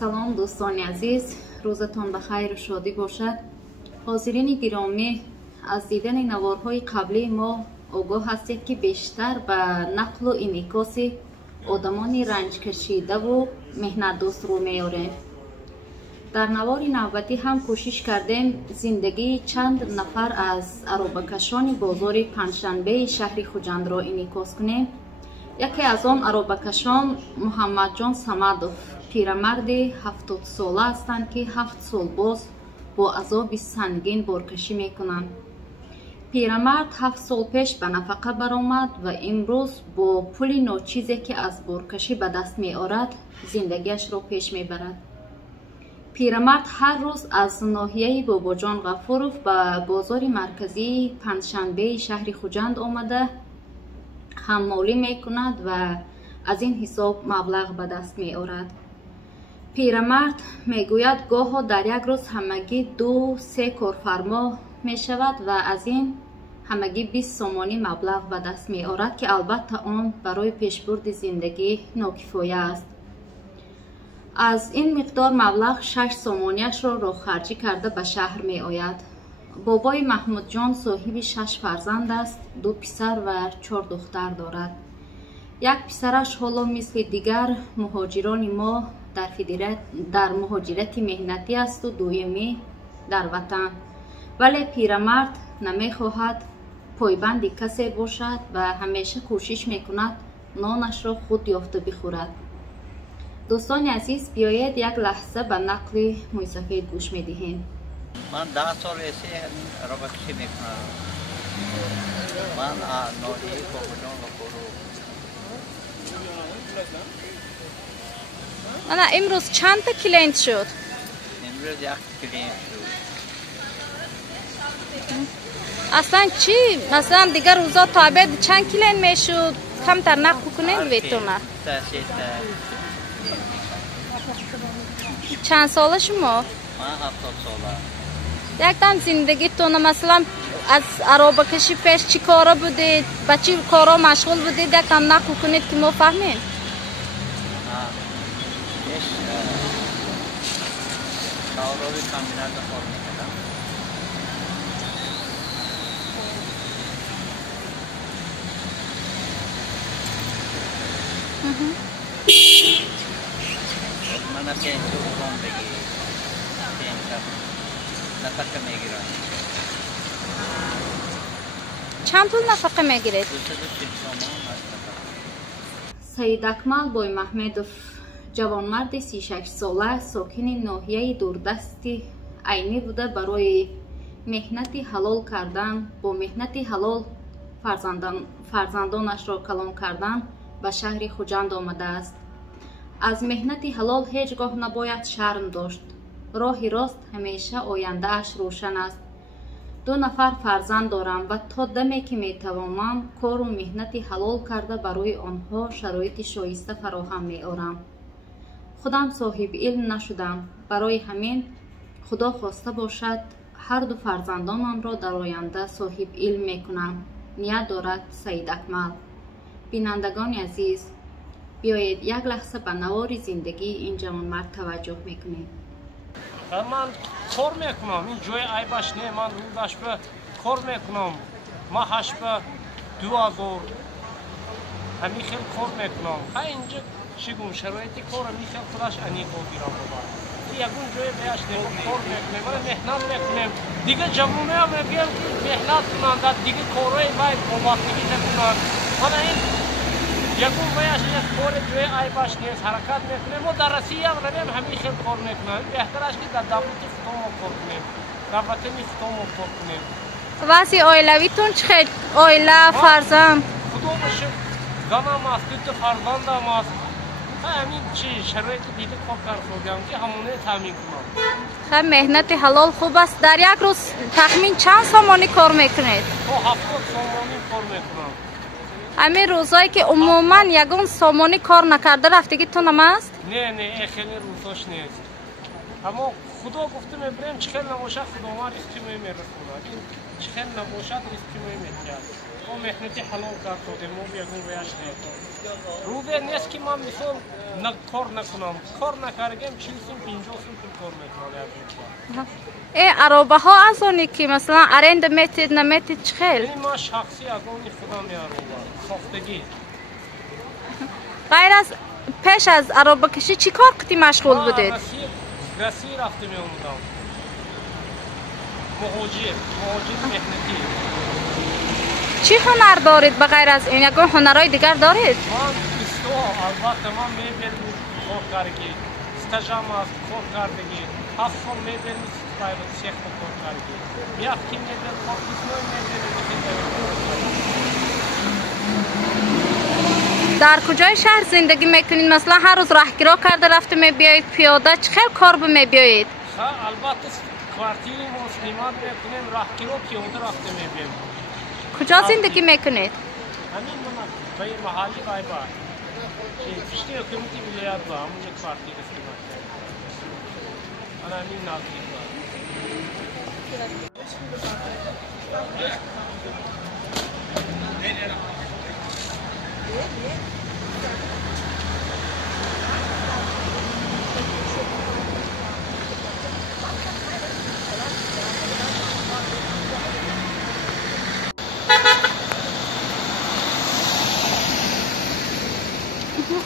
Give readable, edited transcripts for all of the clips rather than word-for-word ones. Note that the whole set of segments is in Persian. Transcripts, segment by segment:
سلام دوستان عزیز، روزتان بخیر و شادی باشد. حاضرین گرامی، از دیدن نوارهای قبلی ما آگاه هستید که بیشتر به نقل و انعکاس آدمان رنج کشیده و مهنت دوست رو میاریم. در نوار نوبتی هم کوشش کردیم زندگی چند نفر از عرابه‌کشان بازار پنجشنبه شهر خوجند را انعکاس کنیم. یکی از آن عرابه‌کشان محمد جان صمدوف، پیرمرد 70 ساله هستند که 7 سال باز با عذاب سنگین بارکشی میکنند. پیرمرد 7 سال پیش به نفقه برآمد و امروز با پول ناچیزی که از بارکشی به دست می آورد زندگیش را پیش می برد. پیرمرد هر روز از ناحیه باباجان غفوروف به بازار مرکزی پنجشنبه شهر خوجند آمده حمالی می کند و از این حساب مبلغ به دست می آورد. پیرمرد می گوید گاه در یک روز همگی 2-3 کارفرما می شود و از این همگی 20 سامانی مبلغ به دست می آورد که البته آن برای پیشبرد زندگی ناکفایه است. از این مقدار مبلغ 6 سامانیش را راه خرجی کرده به شهر می آید. بابای محمود جان صاحب 6 فرزند است، 2 پسر و 4 دختر دارد. یک پسرش حالا مثل دیگر مهاجران ما در مهاجرت مهنتی است و دومی در وطن، ولی پیرمرد نمی خواهد پایبند کسی باشد و همیشه کوشش می کند نانش را خود یافته بخورد. دوستان عزیز، بیایید یک لحظه به نقل موسیقی گوش می دهیم. من 10 سال عرابه‌کشی میکنم. من ناحیه باباجان غفورو. انا امروز چند تا کلینت شد؟ امروز 1 کلینت شد. اصلا چی؟ مثلا دیگر روزا تا ابد چند کلینت میشد؟ کمتر نقل کنین ویتونه؟ چند ساله شما؟ من 70 ساله. یک دم زندگیتون مثلا از عرابه‌کشی پیش چی کارا بودید؟ با چی کارا مشغول بودید؟ یک دم نقل کنید که ما فهمیم. پیش شاوروی کامبینات کار میکردم. من پیش دوم بگی پیش نفقه میگیرم. چند پول نفقه میگیرید؟ سید اکمل بای محمدوف، جوانمرد 36 ساله ساکن ناحیه دوردستی عینی بوده، برای مهنت حلال کردن با مهنت حلال فرزندانش را کلان کردن به شهر خوجند آمده است. از مهنت حلال هیچگاه نباید شرم داشت. راه راست همیشه آینده اش روشن است. 2 نفر فرزند دارم و تا دمی که میتوانم کار و مهنت حلال کرده برای آنها شرایط شایسته فراهم میآورم. خودم صاحب علم نشدم، برای همین خدا خواسته باشد هر 2 فرزندانم را در آینده صاحب علم میکنم. نیت دارد سید اکمل. بینندگان عزیز، بیایید یک لحظه به نوار زندگی این جوانمرد توجه میکنیم. من کار میکنم، این جای عیبش نه، من روزش به کار میکنم، ماهش به 2000 همین خیلی کار میکنم. اینجا شگون شرایط کار میخواد خودش انی بگیرم بابا. یکون جای بیاش نه کار میکنم، ولی مهنت میکنم. دیگه جوونه هم میگم که مهنت کنند، دیگه کارای باید وابستگی نکنند. من این یکون بیاش نه کار جای عیبش نیست، حرکت میکنم. ما در رسی هم نمیم همین خیلی کار میکنم. بهترش که در دولت خودمون کار کنیم، در وطن خودمون کار کنیم. واسه عائلویتون چه عائله فرزند؟ خدا باشه زنم است، 2 فرزندم است. همین چی شرایط دیگه کار کردم که همونه تامین کنم. خب مهنت حلال خوب است. در یک روز تخمین چند سامانی کار میکنید؟ تو 70 سامانی کار میکنم. همین روزایی که عموما یگون سامانی کار نکرده رفتگیتون هم است؟ نه خیلی روزاش نیست. اما خدا گفته میبریم چخیل نباشه خدا ما ریختی میمیره خدا. این چخیل نباشه ریختی میمیره. با مهنتی حلال کار کردیم و بیگون ویاش نیستم. روبه نیست که من مثال کار نکنم. کار نکردیم 40 سال 50 سال کار میکنم. ای عربه ها از اونی که مثلا ارند میتید نمیتید چه خیلی؟ این ما شخصی از اونی خدا میارم. ساختگی. غیر از پیش از عربه کشی چی کار کتی مشغول بودید؟ رسی رفته میومدم. مهاجر مهنتی. چی هنر دارید بغیر از این؟ یکون هنرهای دیگر دارید؟ من البته من میبینم کار کردگی. استاجم است کار کردگی. 7 سال میبینم استایل سیخ کار کردگی. یک کی میبینم پاکستان میبینم. در کجای شهر زندگی میکنید؟ مثلا هر روز راهگیری کرده رفته میبیایید پیاده چه خیلی کار به میبیایید؟ البته کوارتیر مسلمان میکنیم راهگیری پیاده رفته میبیم. کجا زندگی میکنید؟ همین به محلی بایبا که پشتی حکومتی ولایت با همون کوارتیر استفاده میکنم. من همین نزدیک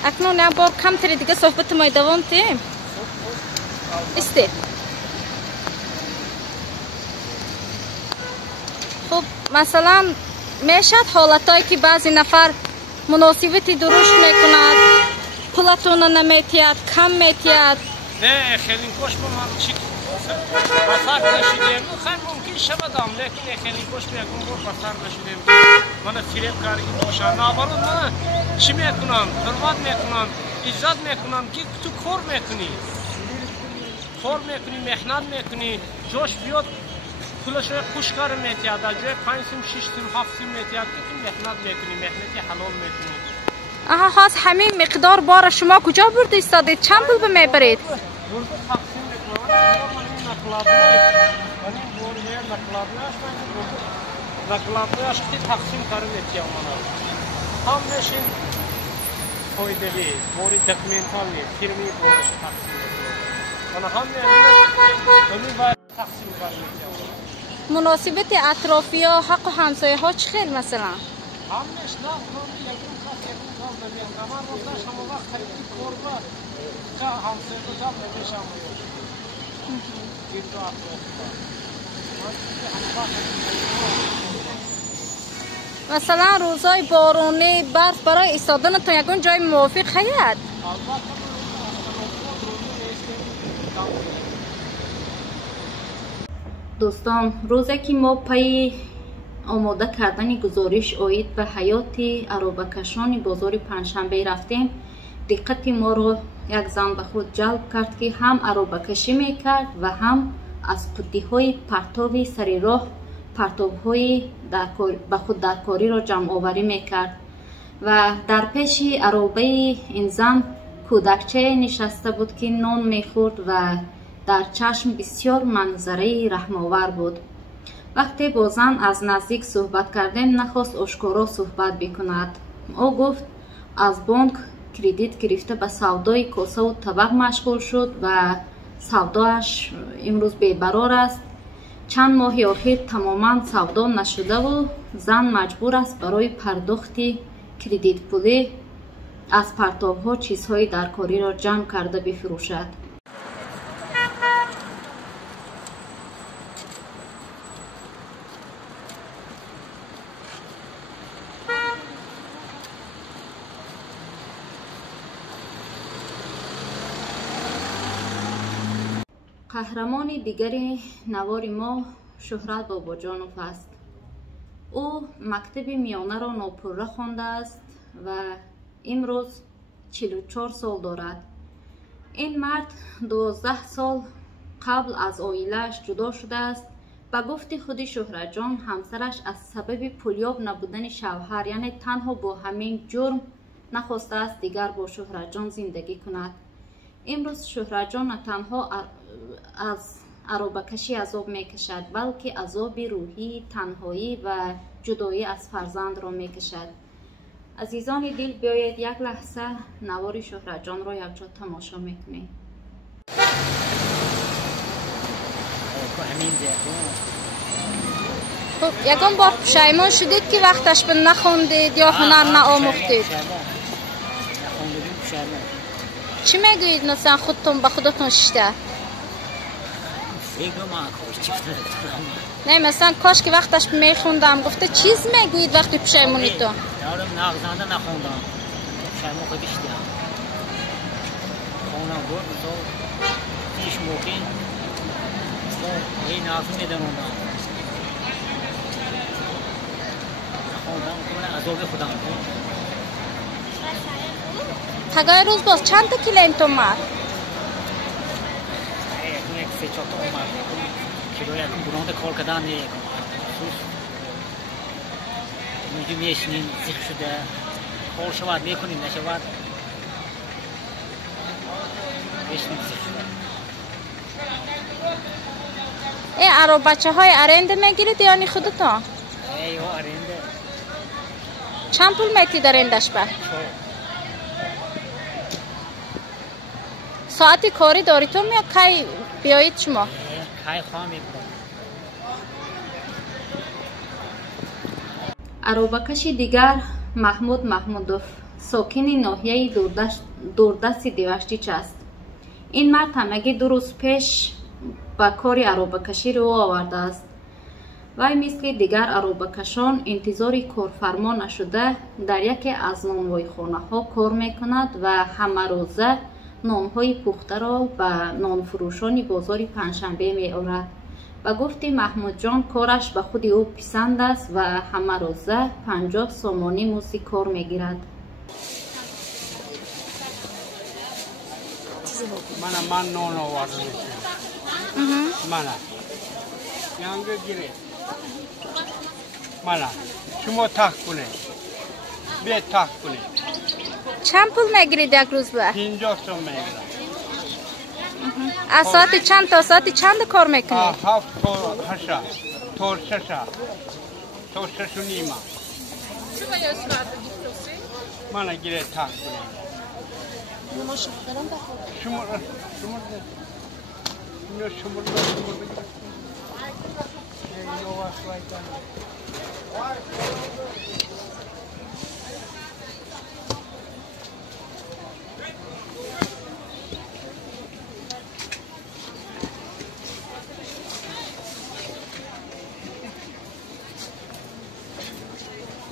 اکنون نه بار کم تری دیگه صحبت ما دوام تیم استه. خب مثلا میشد حالتایی که بعضی نفر مناسبتی درست میکند پولتون نمیتید کم میتید. نه خیلی خوش با من چی بسر نشیدیم خیلی ممکن شبدم لیکن خیلی خوش بیگم بور بسر نشیدیم من فریب کاری باشم نابرون من چی میکنم حرمت میکنم عزت میکنم که تو کار میکنی مهنت میکنی جوش بیاد پولش خوش کار میتید در جای 5 سیم 6 سیم 7 سیم میتید که مهنت میکنی مهنتی حلال میکنی. آها خاص همین مقدار بار شما کجا برده ایستادید؟ چند پول به میبرید؟ برده تقسیم میکنم من این نقلابیش که تقسیم کاره میتیم هم نشین پایدوی بوری دکمنتالی فیرمی بورش تقسیم میکنم هم همین باید تقسیم کاره میتیم. مناسبت اطرافی ها حق و همسایه ها چه خیلی مثلا؟ هم نش نه کنم یکون کار ببین اما روزش همه وقت خیلی کار بود که همسایه بودم نمیشم دیدو اطرافی مثلا روزای بارونی برف برای ایستادنتون یکون جای موافق خیلی؟ دوستان روزی که ما پای آماده کردن گزارش اوید به حیات عربه‌کشان بازار پنجشنبه رفتیم دقت ما رو یک زن به خود جلب کرد که هم عربه‌کشی میکرد و هم از قطعه های پرتاب سر راه پرتاب های به خود درکاری را جمع آوری میکرد و در پیش عربه این زن کودکچه نشسته بود که نان میخورد و در چشم بسیار منظره رحم‌آور بود. وقتی با زن از نزدیک صحبت کردیم نخواست آشکارا صحبت بکند. او گفت از بانک کردیت گرفته به سودای کاسه و طبق مشغول شد و سوداش امروز بی‌برار است. چند ماه اخیر تماما سودا نشده و زن مجبور است برای پرداخت کردیت پولی از پرتاب ها چیزهای درکاری را جمع کرده بفروشد. قهرمان دیگری نوار ما شهرت باباجانوف است. او مکتب میانه را ناپوره خوانده است و امروز 44 سال دارد. این مرد 12 سال قبل از عائله‌اش جدا شده است. به گفت خود شهرت جان همسرش از سبب پولیاب نبودن شوهر یعنی تنها با همین جرم نخواسته است دیگر با شهرت جان زندگی کند. امروز شهرت جان تنها از аробакашӣ азоб мекашад, балки азоби рӯҳӣ, танҳоӣ ва ҷудоӣ аз фарзандро мекашад. азизони дил, биёед як лаҳза навори Шӯҳратҷонро якҷо тамошо мекунем. ягон бор пушаймон шудед ки вақташ ба нахондед ё ҳунар наомӯхтед? чӣ мегӯед масалан худтон ба худатон шишта? не масалан кошки вақташ мехондам гуфта чиз мегӯед вақти пушаймонитон? نغزنده نخوندم شما خود بیشتر خونم بود تو پیش موقع این نغز میدونم خوندم کنه عذاب خودم تگای روز باز چند تا کلینت اومد؟ یک سه چهار تا اومد کیلو یکم برند کار کردن نیکم میگیم میشنیم زیخ شده کار شود میکنیم نشود میشنیم زیخ شده این ارو بچه های ارنده میگیرید یعنی خودتان؟ ایو ارنده چند پول میتید ارندش به؟ ساعتی کاری داریتون یا کی بیایید شما؟ کی خواهم میکنم аробакаши дигар Маҳмуд Маҳмудов сокини ноҳияи дурдасти Диваштич аст. ин мард ҳамагӣ 2 рӯз пеш ба кори аробакашӣ рӯ овардааст. вай мисли дигар аробакашон интизори корфармо нашуда дар яке аз нонвойхонаҳо кор мекунад ва ҳамарӯза нонҳои пухтаро ба нонфурӯшони бозори Панҷшанбе меорад. ба гуфти Маҳмудҷон кораш ба худи ӯ писанд аст ва ҳамарӯза 50 сомонӣ музди кор мегирад. من نان آورده میشه منم ینگه گیره منم شما تخت کنه به تخت کنه چند پول میگیرید یک روز به؟ 50 سوم میگیرم از ساعت چند تا ساعت چند کار میکنید؟ 7 تا 8 تا 6 و نیمه من گیره تخت کنه شمار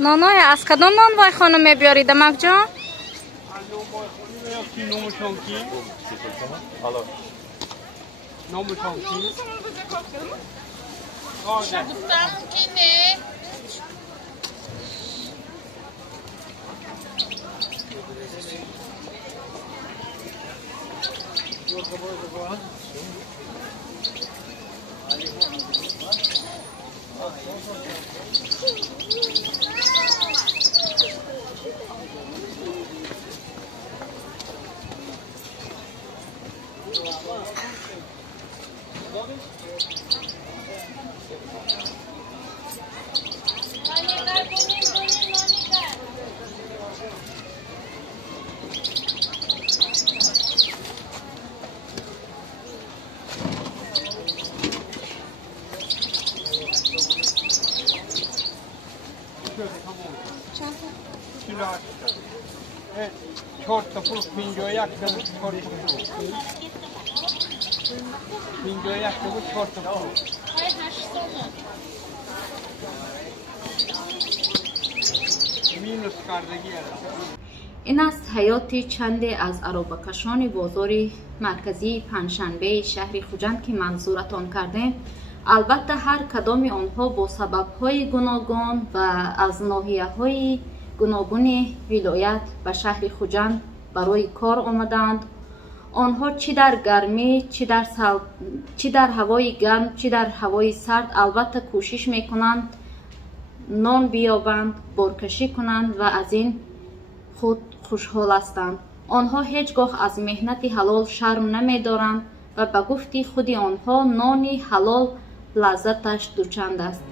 نانای از کدام نان وای خانم میبیارید امک جان؟ چهار تا پول 51 بود 4 تا پول 51 بود 4 تا پول مینوس کردگی این است حیاتی چندی از аробакашони бозори марказии Панҷшанбеи шаҳри Хуҷанд ки манзуратон кардем. албатта ҳар кадоми онҳо бо сабабҳои гуногун ва аз ноҳияҳои гуногуни вилоят ба шаҳри Хуҷанд барои кор омаданд. онҳо чӣ дар гармӣ, чӣ дар ҳавои гарм, чӣ дар ҳавои сард албатта кӯшиш мекунанд нон биёбанд, боркашӣ кунанд ва аз ин худ хушҳол ҳастанд. онҳо ҳеҷ гоҳ аз меҳнати ҳалол шарм намедоранд و به گفت خود آنها نان حلال لذتش دوچند است.